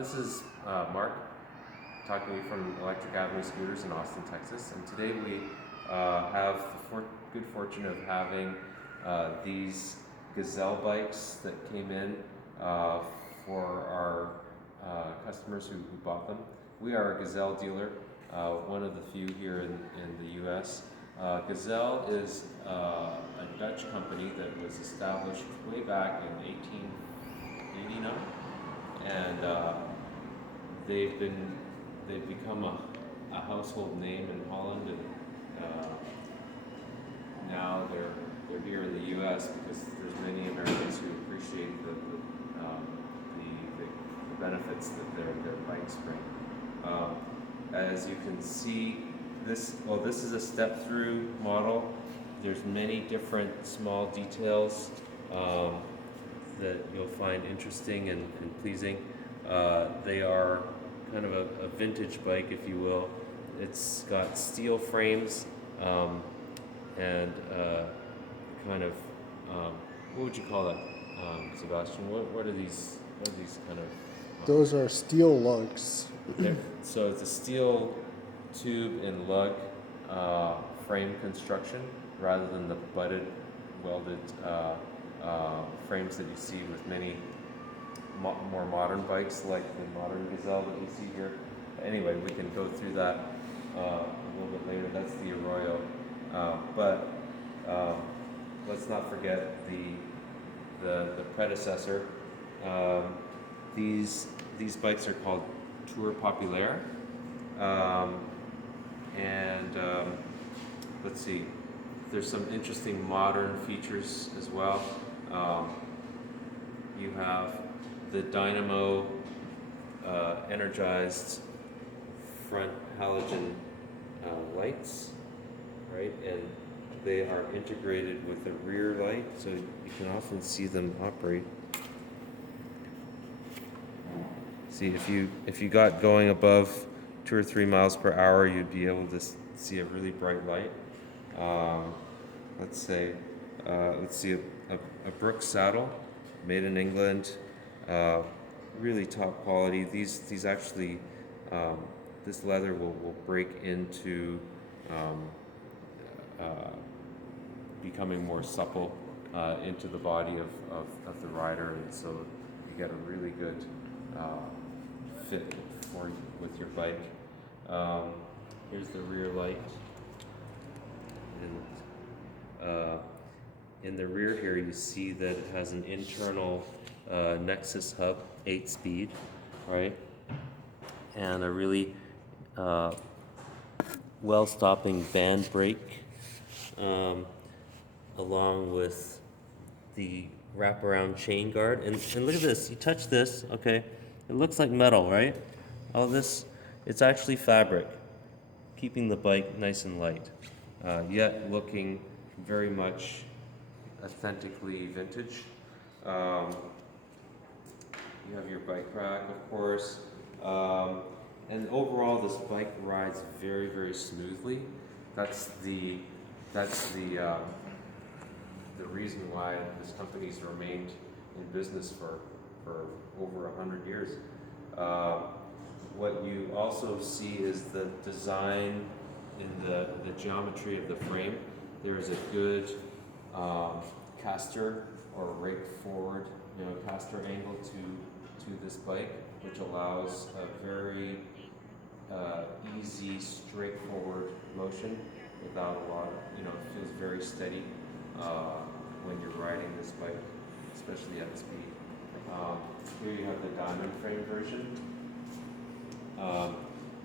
This is Mark talking to you from Electric Avenue Scooters in Austin, Texas. And today we have the good fortune of having these Gazelle bikes that came in for our customers who bought them. We are a Gazelle dealer, one of the few here in the U.S. Gazelle is a Dutch company that was established way back in 1889. And they've become a household name in Holland, and now they're here in the U.S. because there's many Americans who appreciate the benefits that their bikes bring. As you can see, this is a step-thru model. There's many different small details that you'll find interesting and pleasing. They are kind of a vintage bike, if you will. It's got steel frames and kind of what would you call that, Sebastian? What are these? What are these kind of? Those are steel lugs. So it's a steel tube and lug frame construction rather than the butted, welded frames that you see with many more modern bikes like the modern Gazelle that you see here. Anyway, we can go through that a little bit later. That's the Arroyo. But let's not forget the predecessor. These bikes are called Tour Populaire. Let's see. There's some interesting modern features as well. You have the dynamo energized front halogen lights, right? And they are integrated with the rear light, so you can often see them operate. See, if you got going above 2 or 3 miles per hour, you'd be able to see a really bright light. Let's see a Brooks saddle, made in England, really top quality. These actually, this leather will break into becoming more supple into the body of the rider, and so you get a really good fit with your bike. Here's the rear light. And in the rear here, you see that it has an internal Nexus hub, 8-speed, right? And a really well-stopping band brake, along with the wraparound chain guard. And look at this, you touch this, okay? It looks like metal, right? All this, it's actually fabric, keeping the bike nice and light, yet looking very much authentically vintage. You have your bike rack, of course, and overall this bike rides very, very smoothly. That's the reason why this company's remained in business for over 100 years. What you also see is the design in the geometry of the frame. There is a good caster or rake forward, caster angle to this bike, which allows a very easy, straightforward motion without a lot of, it feels very steady when you're riding this bike, especially at speed. Here you have the diamond frame version.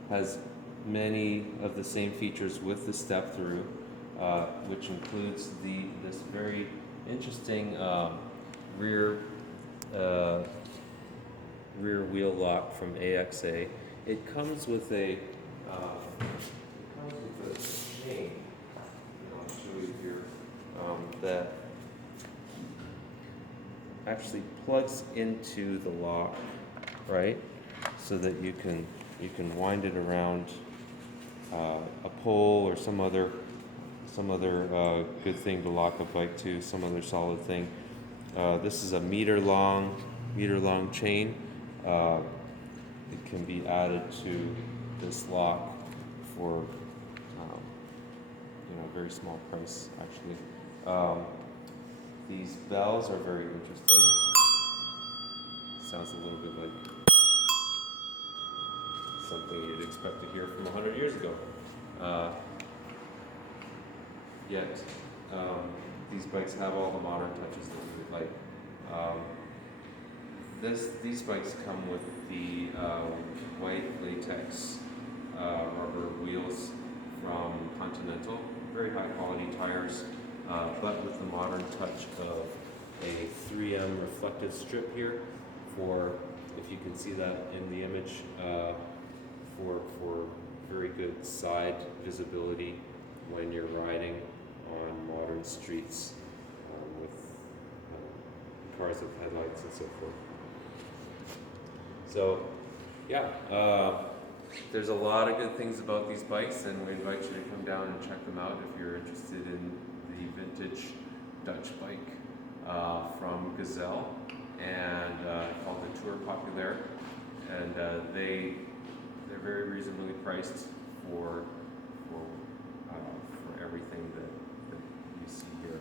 Has many of the same features with the step-thru, which includes this very interesting rear wheel lock from AXA. It comes with a chain. I'll show you here that actually plugs into the lock, right? So that you can wind it around a pole or some other good thing to lock a bike to, some other solid thing. This is a meter long chain. it can be added to this lock for a very small price actually. These bells are very interesting. Sounds a little bit like something you'd expect to hear from 100 years ago. Yet, these bikes have all the modern touches that we would like. These bikes come with the white latex rubber wheels from Continental, very high quality tires, but with the modern touch of a 3M reflective strip here for, if you can see that in the image, for very good side visibility when you're riding on modern streets with cars with headlights and so forth. So, yeah, there's a lot of good things about these bikes, and we invite you to come down and check them out if you're interested in the vintage Dutch bike from Gazelle, and called the Tour Populaire, and they're very reasonably priced for everything that you see here.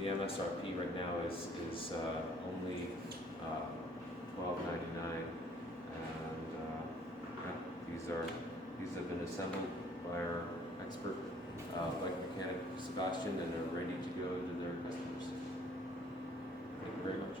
The MSRP right now is only $12.99, and these have been assembled by our expert bike mechanic Sebastian, and are ready to go to their customers. Thank you very much.